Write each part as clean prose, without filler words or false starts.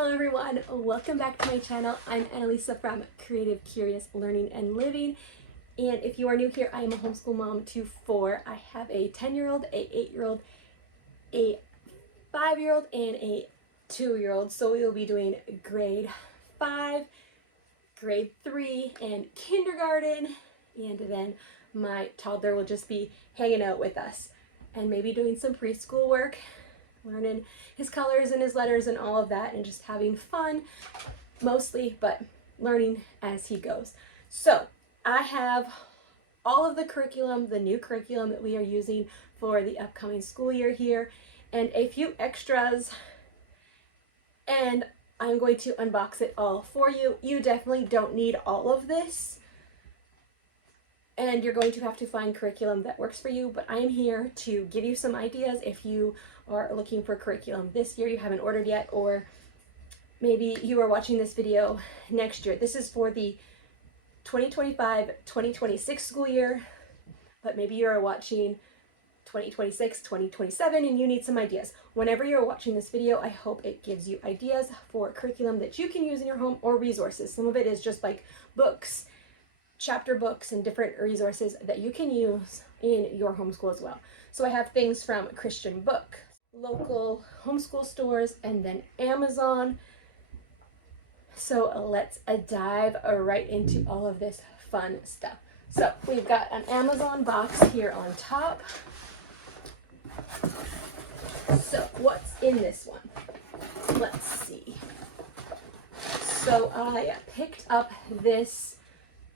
Hello everyone, welcome back to my channel. I'm Annalisa from Creative Curious Learning and Living, and if you are new here, I am a homeschool mom to 4. I have a 10-year-old, a 8-year-old, a 5-year-old, and a 2-year-old. So we will be doing grade 5, grade 3, and kindergarten, and then my toddler will just be hanging out with us and maybe doing some preschool work, learning his colors and his letters and all of that, and just having fun mostly, but learning as he goes. So I have all of the curriculum, the new curriculum that we are using for the upcoming school year here, and a few extras, and I'm going to unbox it all for you. You definitely don't need all of this, and you're going to have to find curriculum that works for you, but I am here to give you some ideas if you are looking for curriculum this year, you haven't ordered yet, or maybe you are watching this video next year. This is for the 2025-2026 school year, but maybe you are watching 2026-2027 and you need some ideas. Whenever you're watching this video, I hope it gives you ideas for curriculum that you can use in your home or resources. Some of it is just like books, chapter books, and different resources that you can use in your homeschool as well. So I have things from Christian Book, local homeschool stores, and then Amazon. So let's dive right into all of this fun stuff. So we've got an Amazon box here on top. So what's in this one? Let's see. So I picked up this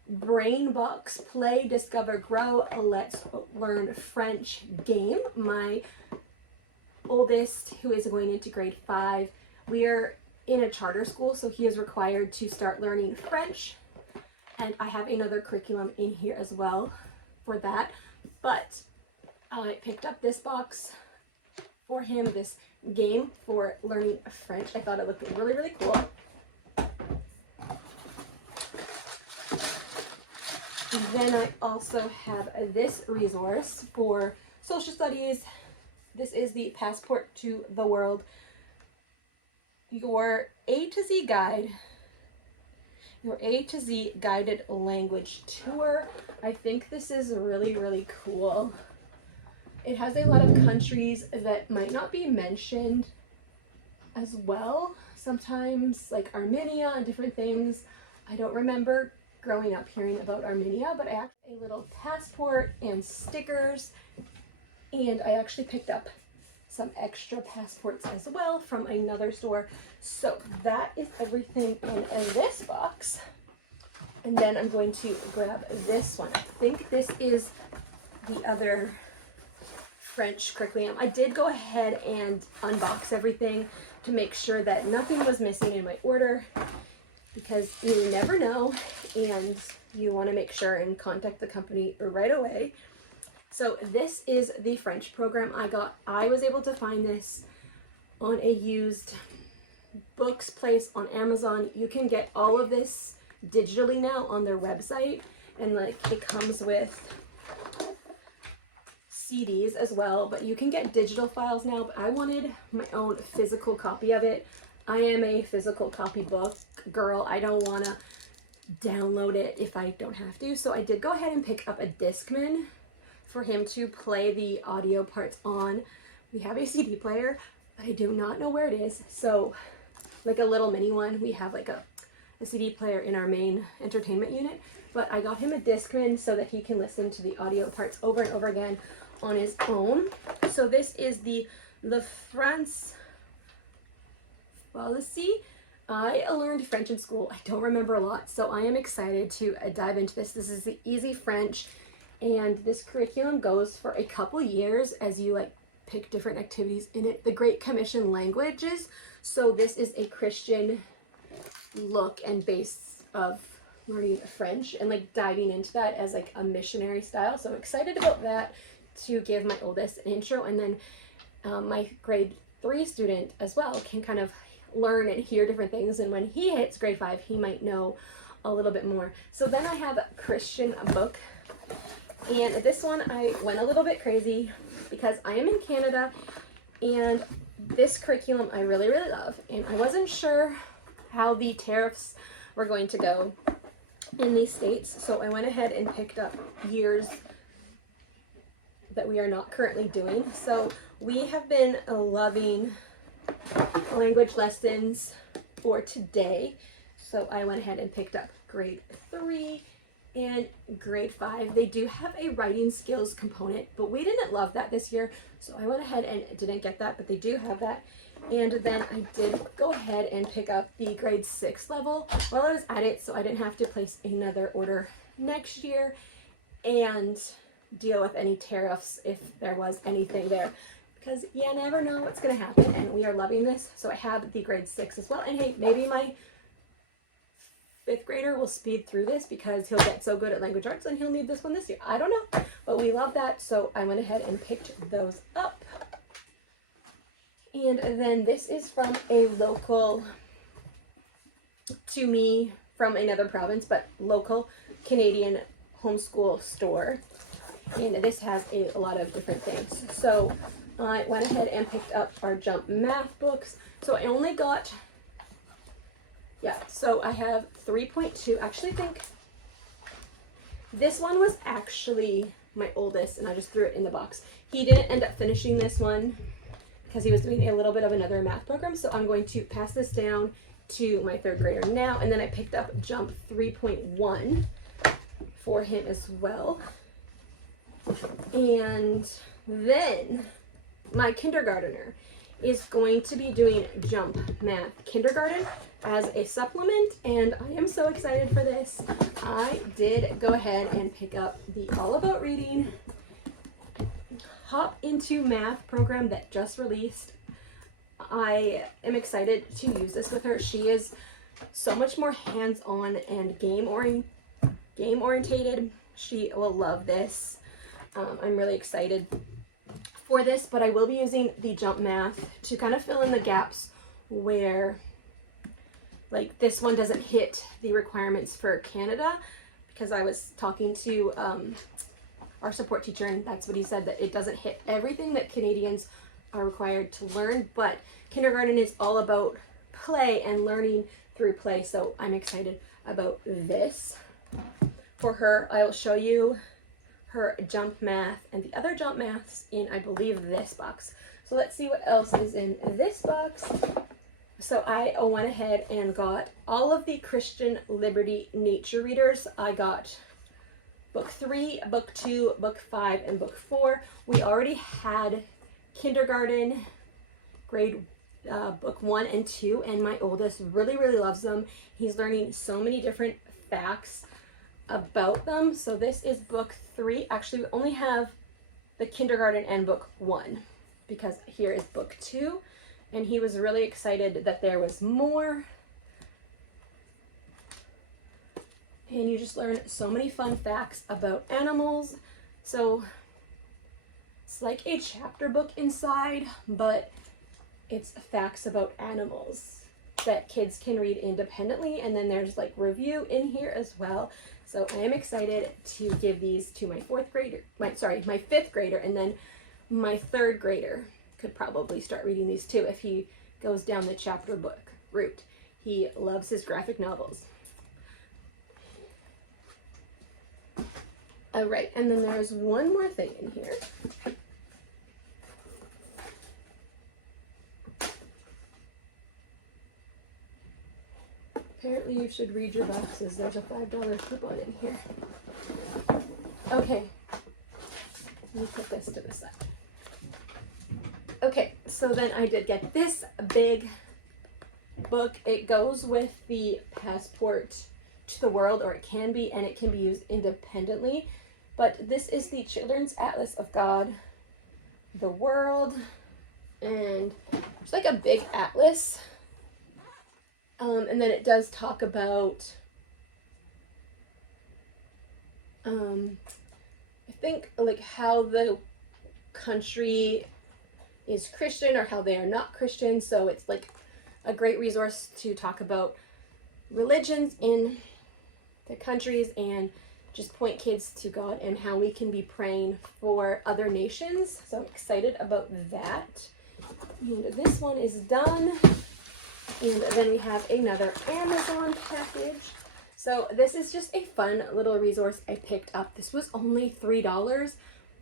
Brain Box Play, Discover, Grow, Let's Learn French game. My oldest, who is going into grade 5, we are in a charter school, so he is required to start learning French, and I have another curriculum in here as well for that, but I picked up this box for him, this game for learning French. I thought it looked really cool. And then I also have this resource for social studies. This is the Passport to the World, your A to Z guide, your A to Z guided language tour. I think this is really cool. It has a lot of countries that might not be mentioned as well. Sometimes like Armenia and different things. I don't remember growing up hearing about Armenia, but I have a little passport and stickers, and I actually picked up some extra passports as well from another store. So that is everything in this box. And then I'm going to grab this one. I think this is the other French curriculum. I did go ahead and unbox everything to make sure that nothing was missing in my order, because you never know and you want to make sure and contact the company right away. So this is the French program I got. I was able to find this on a used books place on Amazon. You can get all of this digitally now on their website, and like it comes with CDs as well, but you can get digital files now. But I wanted my own physical copy of it. I am a physical copy book girl. I don't want to download it if I don't have to. So I did go ahead and pick up a Discman for him to play the audio parts on. We have a CD player, but I do not know where it is. So like a little mini one, we have like a CD player in our main entertainment unit, but I got him a Discman so that he can listen to the audio parts over and over again on his own. So this is the France policy. I learned French in school. I don't remember a lot, so I am excited to dive into this. This is the Easy French, and this curriculum goes for a couple years as you like pick different activities in it. The Great Commission languages. So this is a Christian look and base of learning French and like diving into that as like a missionary style. So I'm excited about that to give my oldest an intro, and then my grade 3 student as well can kind of learn and hear different things, and when he hits grade 5 he might know a little bit more. So then I have a Christian book, and this one I went a little bit crazy because I am in Canada And this curriculum I really, really love. And I wasn't sure how the tariffs were going to go in these states, so I went ahead and picked up years that we are not currently doing. So we have been loving language lessons for today. So I went ahead and picked up grade 3 and grade 5. They do have a writing skills component, but we didn't love that this year, so I went ahead and didn't get that, but they do have that. And then I did go ahead and pick up the grade 6 level while I was at it, so I didn't have to place another order next year and deal with any tariffs if there was anything there, because you never know what's going to happen, and we are loving this. So I have the grade 6 as well, and hey, maybe my 5th grader will speed through this because he'll get so good at language arts and he'll need this one this year. I don't know, but we love that, so I went ahead and picked those up. And then this is from a local, to me, from another province, but local Canadian homeschool store. And this has a lot of different things. So I went ahead and picked up our Jump math books. So I only got, so I have 3.2. I actually think this one was actually my oldest, and I just threw it in the box. He didn't end up finishing this one because he was doing a little bit of another math program. So I'm going to pass this down to my 3rd grader now. And then I picked up Jump 3.1 for him as well. And then my kindergartner is going to be doing Jump Math Kindergarten as a supplement, and I am so excited for this. I did go ahead and pick up the All About Reading Hop Into Math program that just released. I am excited to use this with her. She is so much more hands-on and game orientated. She will love this. I'm really excited for this, but I will be using the Jump Math to kind of fill in the gaps where, like, this one doesn't hit the requirements for Canada, because I was talking to our support teacher, and that's what he said, that it doesn't hit everything that Canadians are required to learn, but kindergarten is all about play and learning through play, so I'm excited about this. For her, I will show you her Jump Math and the other Jump Maths in, I believe, this box. So let's see what else is in this box. So I went ahead and got all of the Christian Liberty nature readers. I got book 3, book 2, book 5, and book 4. We already had kindergarten grade book 1 and 2, and my oldest really, really loves them. He's learning so many different facts about them. So this is book 3. Actually, we only have the kindergarten and book 1 because here is book 2, and he was really excited that there was more. And you just learn so many fun facts about animals. So it's like a chapter book inside, but it's facts about animals that kids can read independently, and then there's like review in here as well. So I am excited to give these to my 4th grader, my 5th grader, and then my 3rd grader could probably start reading these too if he goes down the chapter book route. He loves his graphic novels. All right, and then there's one more thing in here. Apparently you should read your boxes. There's a $5 coupon in here. Okay, let me put this to the side. Okay, so then I did get this big book. It goes with the Passport to the World, or it can be, and it can be used independently. But this is the Children's Atlas of God, the World, and it's like a big atlas. And then it does talk about, I think, like how the country is Christian or how they are not Christian. So it's like a great resource to talk about religions in the countries and just point kids to God and how we can be praying for other nations. So I'm excited about that. And this one is done. And then we have another Amazon package. So this is just a fun little resource I picked up. This was only $3,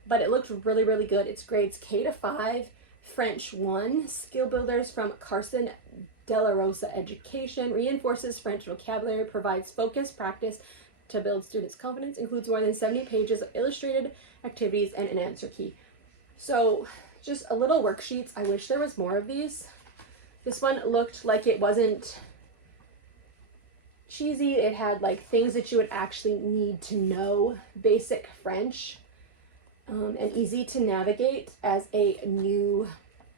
but it looked really, really good. It's grades K to 5, French 1, skill builders from Carson De La Rosa Education, reinforces French vocabulary, provides focused practice to build students' confidence, includes more than 70 pages of illustrated activities and an answer key. So just a little worksheets. I wish there was more of these. This one looked like it wasn't cheesy. It had like things that you would actually need to know, basic French, and easy to navigate as a new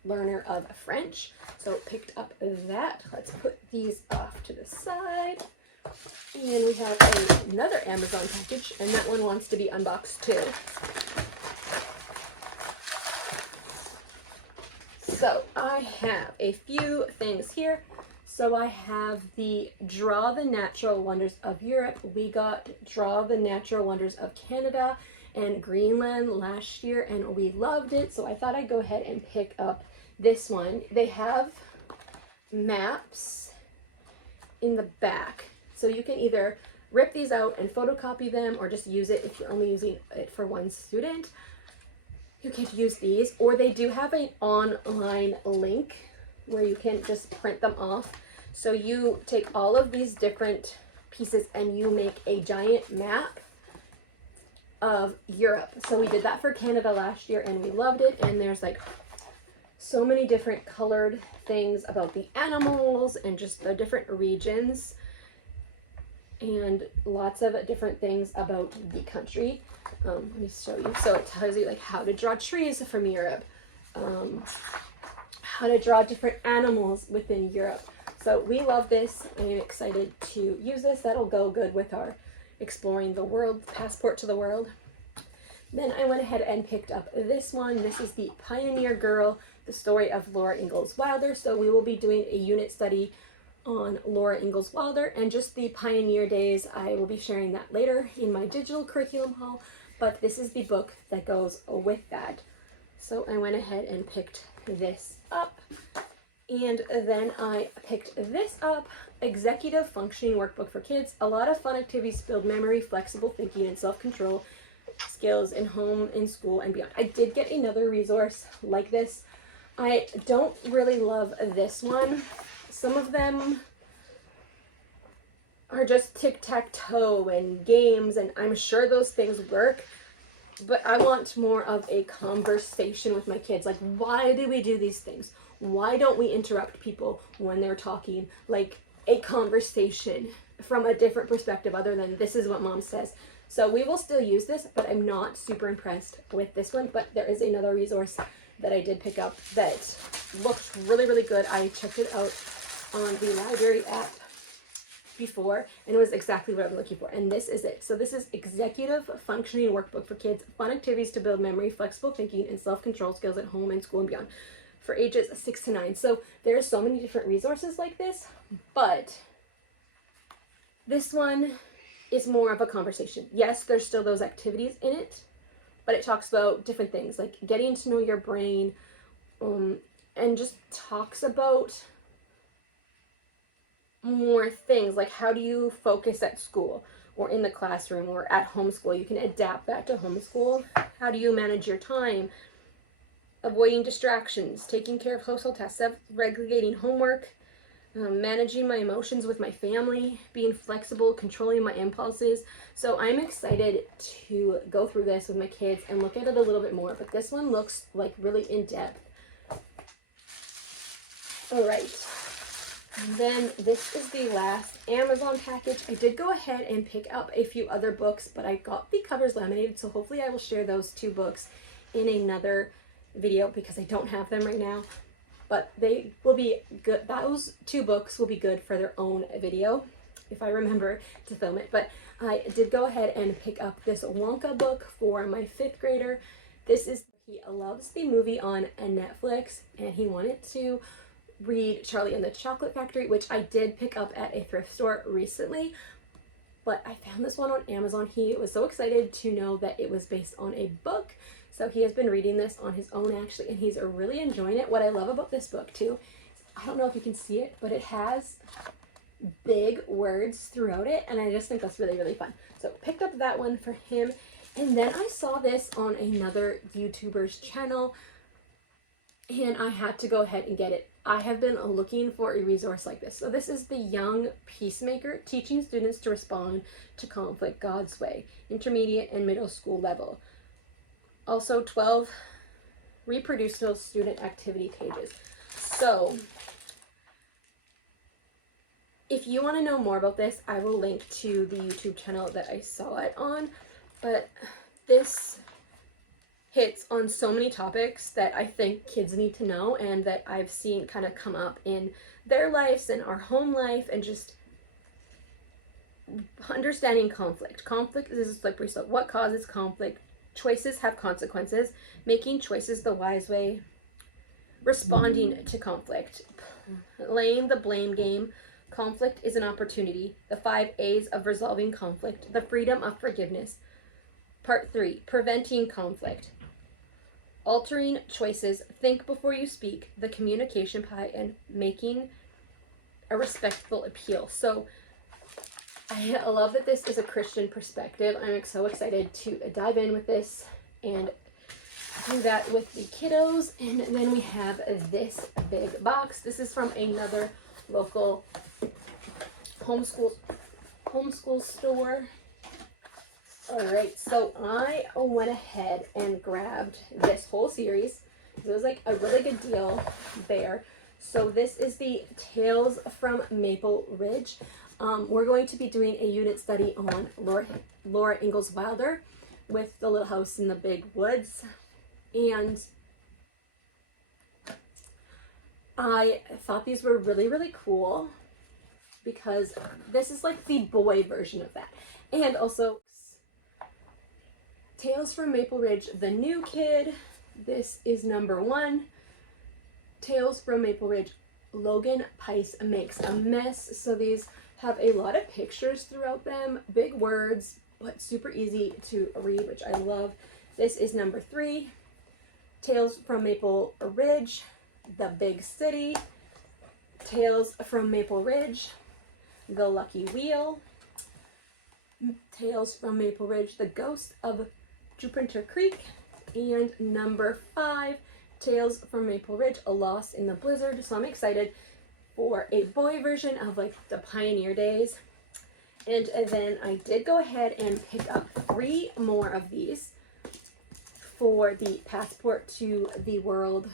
learner of French. So picked up that. Let's put these off to the side. And we have another Amazon package, and that one wants to be unboxed too. So I have a few things here. So I have the Draw the Natural Wonders of Europe. We got Draw the Natural Wonders of Canada and Greenland last year, and we loved it. So I thought I'd go ahead and pick up this one. They have maps in the back. So you can either rip these out and photocopy them, or just use it if you're only using it for one student. You can use these, or they do have an online link where you can just print them off. So you take all of these different pieces and you make a giant map of Europe. So we did that for Canada last year and we loved it. And there's like so many different colored things about the animals and just the different regions, and lots of different things about the country. Let me show you. So it tells you like how to draw trees from Europe, how to draw different animals within Europe. So we love this. I'm excited to use this. That'll go good with our Exploring the World, Passport to the World. Then I went ahead and picked up this one. This is the Pioneer Girl, the story of Laura Ingalls Wilder. So we will be doing a unit study on Laura Ingalls Wilder and just the pioneer days. I will be sharing that later in my digital curriculum haul, but this is the book that goes with that. So I went ahead and picked this up. And then I picked this up, Executive Functioning Workbook for Kids. A lot of fun activities to build memory, flexible thinking, and self-control skills in home, in school, and beyond. I did get another resource like this. I don't really love this one. Some of them are just tic-tac-toe and games, and I'm sure those things work, but I want more of a conversation with my kids. Like, why do we do these things? Why don't we interrupt people when they're talking? Like, a conversation from a different perspective other than this is what mom says. So we will still use this, but I'm not super impressed with this one. But there is another resource that I did pick up that looked really, really good. I checked it out on the library app before, and it was exactly what I'm looking for, and this is it. So this is Executive Functioning Workbook for Kids, fun activities to build memory, flexible thinking, and self-control skills at home and school and beyond for ages 6 to 9. So there are so many different resources like this, but this one is more of a conversation. Yes, there's still those activities in it, but it talks about different things like getting to know your brain, and just talks about more things like how do you focus at school or in the classroom or at homeschool. You can adapt that to homeschool. How do you manage your time? Avoiding distractions, taking care of household tasks, regulating homework, managing my emotions with my family, being flexible, controlling my impulses. So I'm excited to go through this with my kids and look at it a little bit more, but this one looks like really in depth. All right. And then this is the last Amazon package. I did go ahead and pick up a few other books, but I got the covers laminated, so hopefully I will share those 2 books in another video because I don't have them right now. But they will be good. Those 2 books will be good for their own video if I remember to film it. But I did go ahead and pick up this Wonka book for my 5th grader. This is, he loves the movie on Netflix, and he wanted to read Charlie and the Chocolate Factory, which I did pick up at a thrift store recently, but I found this one on Amazon. He was so excited to know that it was based on a book, So he has been reading this on his own actually, and he's really enjoying it. What I love about this book too, I don't know if you can see it, but it has big words throughout it, and I just think that's really, really fun. So picked up that one for him. And then I saw this on another YouTuber's channel, and I had to go ahead and get it. I have been looking for a resource like this. So this is The Young Peacemaker, teaching students to respond to conflict God's way, intermediate and middle school level. Also 12 reproducible student activity pages. So if you want to know more about this, I will link to the YouTube channel that I saw it on. But this hits on so many topics that I think kids need to know, and that I've seen kind of come up in their lives and our home life, and just understanding conflict. Conflict is a slippery slope. What causes conflict? Choices have consequences. Making choices the wise way. Responding to conflict. Playing the blame game. Conflict is an opportunity. The 5 A's of resolving conflict. The freedom of forgiveness. Part 3, preventing conflict. Altering choices. Think before you speak. The communication pie, and making a respectful appeal. So I love that this is a Christian perspective. I'm so excited to dive in with this and do that with the kiddos. And then we have this big box. This is from another local homeschool store. All right, so I went ahead and grabbed this whole series. It was like a really good deal there. So this is the Tales from Maple Ridge. We're going to be doing a unit study on Laura Ingalls Wilder with The Little House in the Big Woods. And I thought these were really, really cool because this is like the boy version of that. And also Tales from Maple Ridge, The New Kid. This is number 1. Tales from Maple Ridge, Logan Pice Makes a Mess. So these have a lot of pictures throughout them, big words, but super easy to read, which I love. This is number 3. Tales from Maple Ridge, The Big City. Tales from Maple Ridge, The Lucky Wheel. Tales from Maple Ridge, The Ghost of Jupiter Creek. And number 5, Tales from Maple Ridge, A Lost in the Blizzard. So I'm excited for a boy version of like the pioneer days. And then I did go ahead and pick up 3 more of these for the Passport to the World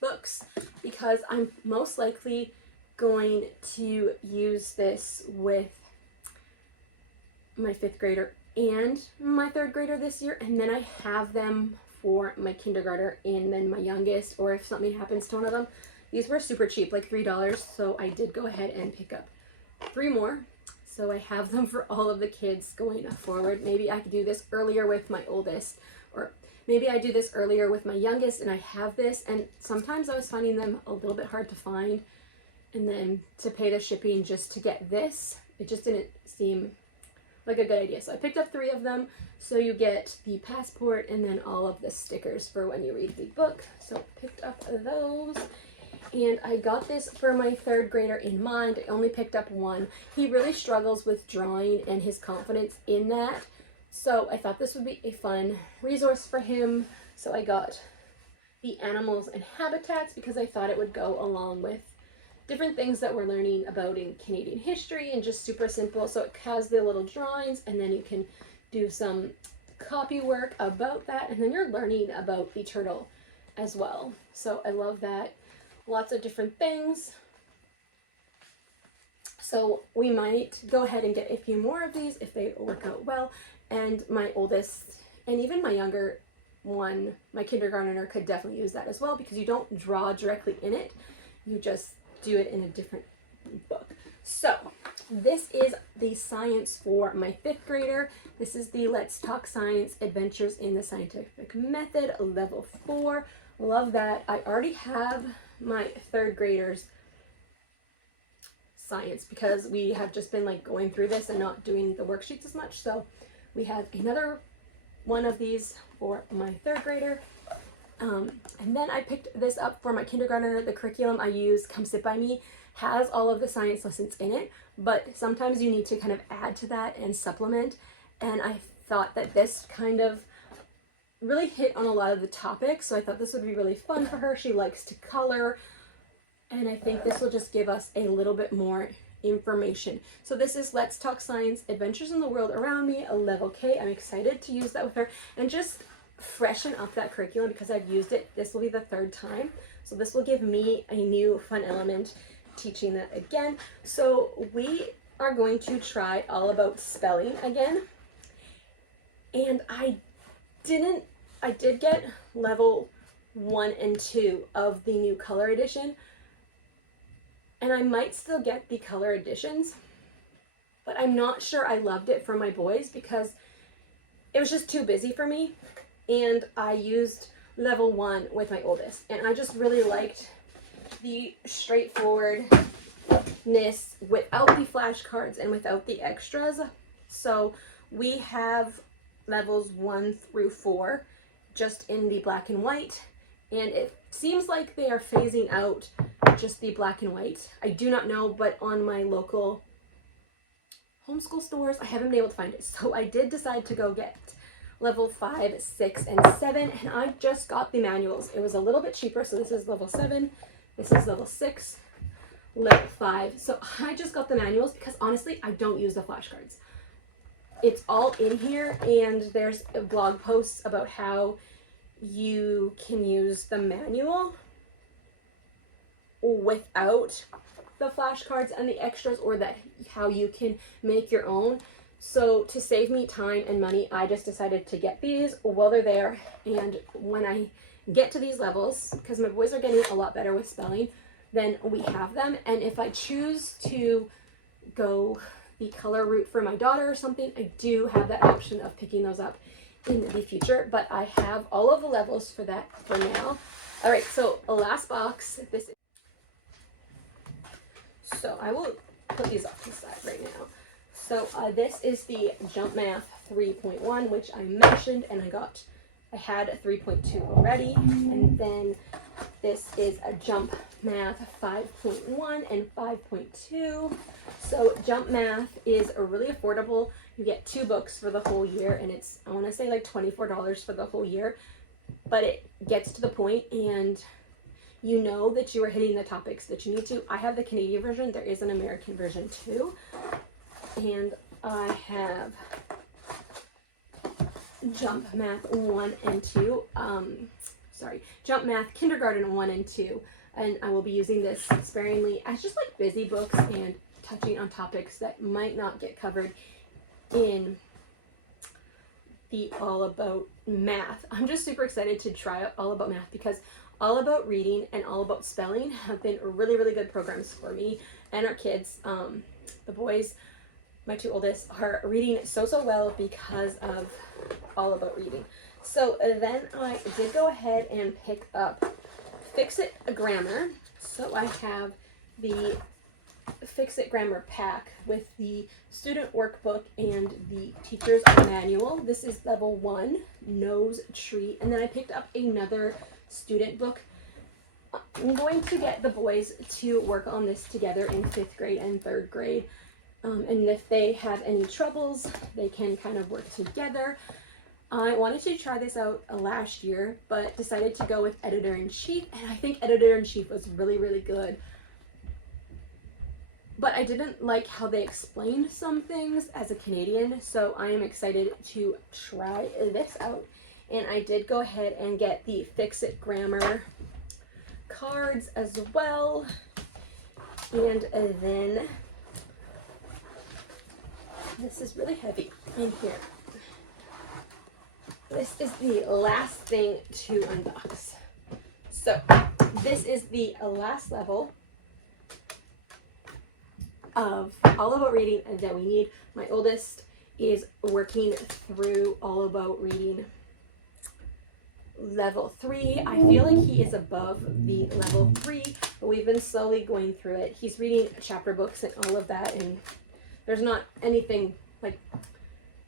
books, because I'm most likely going to use this with my 5th grader and my 3rd grader this year, and then I have them for my kindergartner and then my youngest, or if something happens to one of them. These were super cheap, like $3, so I did go ahead and pick up 3 more. So I have them for all of the kids going forward. Maybe I could do this earlier with my oldest, or maybe I do this earlier with my youngest and I have this. And sometimes I was finding them a little bit hard to find, and then to pay the shipping just to get this, it just didn't seem like a good idea. So I picked up 3 of them. So you get the passport and then all of the stickers for when you read the book. So I picked up those. And I got this for my 3rd grader in mind. I only picked up 1. He really struggles with drawing and his confidence in that. So I thought this would be a fun resource for him. So I got the animals and habitats because I thought it would go along with different things that we're learning about in Canadian history, and just super simple. So it has the little drawings, and then you can do some copy work about that, and then you're learning about the turtle as well. So I love that. Lots of different things. So we might go ahead and get a few more of these if they work out well. And my oldest and even my younger one, my kindergartner, could definitely use that as well, because you don't draw directly in it. You just do it in a different book. So this is the science for my 5th grader. This is the Let's Talk Science Adventures in the Scientific Method, level 4. Love that. I already have my 3rd graders science because we have just been like going through this and not doing the worksheets as much. So we have another one of these for my third grader. And then I picked this up for my kindergartner. The curriculum I use, Come Sit By Me, has all of the science lessons in it, but sometimes you need to kind of add to that and supplement. And I thought that this kind of really hit on a lot of the topics, so I thought this would be really fun for her. She likes to color, and I think this will just give us a little bit more information. So this is Let's Talk Science, Adventures in the World Around Me, a level K. I'm excited to use that with her and just freshen up that curriculum because I've used it. This will be the third time. So this will give me a new fun element teaching that again. So we are going to try All About Spelling again. And I did get level 1 and 2 of the new color edition. And I might still get the color editions, but I'm not sure I loved it for my boys because it was just too busy for me. And I used level 1 with my oldest, and I just really liked the straightforwardness without the flashcards and without the extras. So we have levels 1 through 4 just in the black and white, and it seems like they are phasing out just the black and white. I do not know, but on my local homeschool stores, I haven't been able to find it. So I did decide to go get level 5, 6, and 7, and I just got the manuals. It was a little bit cheaper, so this is level 7, this is level 6, level 5. So I just got the manuals because honestly, I don't use the flashcards. It's all in here, and there's a blog post about how you can use the manual without the flashcards and the extras, or that how you can make your own. So to save me time and money, I just decided to get these while they're there. And when I get to these levels, because my boys are getting a lot better with spelling, then we have them. And if I choose to go the color route for my daughter or something, I do have that option of picking those up in the future. But I have all of the levels for that for now. All right, so last box. So I will put these off to the side right now. So this is the Jump Math 3.1, which I mentioned, and I had a 3.2 already. And then this is a Jump Math 5.1 and 5.2. So Jump Math is a really affordable. You get 2 books for the whole year, and it's, I want to say, like $24 for the whole year. But it gets to the point, and you know that you are hitting the topics that you need to. I have the Canadian version. There is an American version too. And I have Jump Math 1 and 2. Jump Math Kindergarten 1 and 2. And I will be using this sparingly as just like busy books and touching on topics that might not get covered in the All About Math. I'm just super excited to try out All About Math because All About Reading and All About Spelling have been really, really good programs for me and our kids. The boys, my 2 oldest, are reading so well because of All About Reading. So then I did go ahead and pick up Fix It Grammar. So I have the Fix It Grammar pack with the student workbook and the teacher's manual. This is level 1, Nose Tree. And then I picked up another student book. I'm going to get the boys to work on this together in 5th grade and 3rd grade. And if they have any troubles, they can kind of work together. I wanted to try this out last year, but decided to go with Editor-in-Chief, and I think Editor-in-Chief was really, really good. But I didn't like how they explained some things as a Canadian, so I am excited to try this out. And I did go ahead and get the Fix It Grammar cards as well. And then this is really heavy in here. This is the last thing to unbox. So this is the last level of All About Reading that we need. My oldest is working through All About Reading level 3. I feel like he is above the level 3, but we've been slowly going through it. He's reading chapter books and all of that, and there's not anything like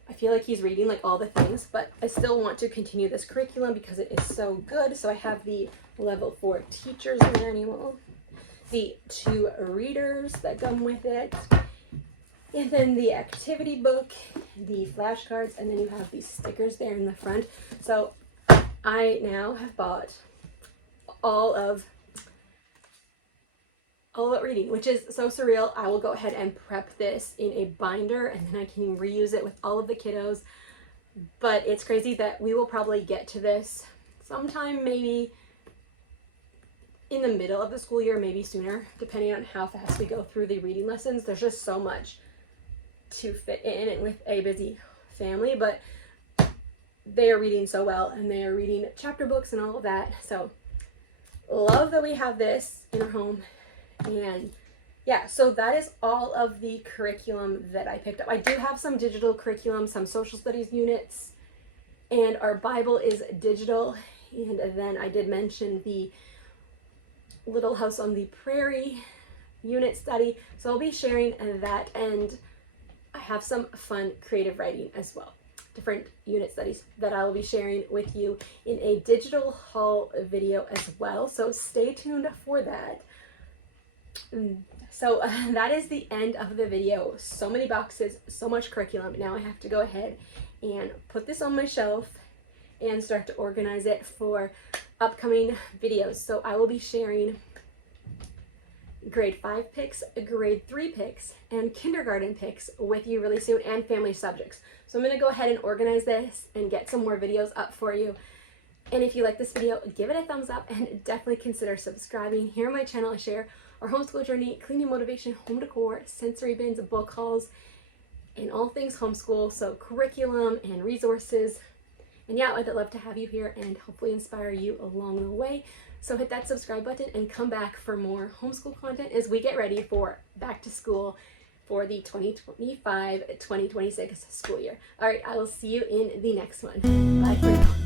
I feel like he's reading like all the things, but I still want to continue this curriculum because it is so good. So I have the level 4 teacher's manual, the 2 readers that come with it, and then the activity book, the flashcards, and then you have these stickers there in the front. So I now have bought all of reading, which is so surreal. I will go ahead and prep this in a binder and then I can reuse it with all of the kiddos. But it's crazy that we will probably get to this sometime maybe in the middle of the school year, maybe sooner, depending on how fast we go through the reading lessons. There's just so much to fit in and with a busy family, but they are reading so well and they are reading chapter books and all of that. So love that we have this in our home. And yeah, so that is all of the curriculum that I picked up. I do have some digital curriculum, some social studies units, and our Bible is digital. And then I did mention the Little House on the Prairie unit study. So I'll be sharing that, and I have some fun creative writing as well. Different unit studies that I will be sharing with you in a digital haul video as well. So stay tuned for that. So that is the end of the video. So many boxes, so much curriculum. Now I have to go ahead and put this on my shelf and start to organize it for upcoming videos. So I will be sharing grade 5 picks, grade 3 picks, and kindergarten picks with you really soon, and family subjects. So I'm going to go ahead and organize this and get some more videos up for you. And if you like this video, give it a thumbs up and definitely consider subscribing. Here on my channel, I share our homeschool journey, cleaning motivation, home decor, sensory bins, book hauls, and all things homeschool. So curriculum and resources. And yeah, I'd love to have you here and hopefully inspire you along the way. So hit that subscribe button and come back for more homeschool content as we get ready for back to school for the 2025-2026 school year. All right, I will see you in the next one. Bye for now.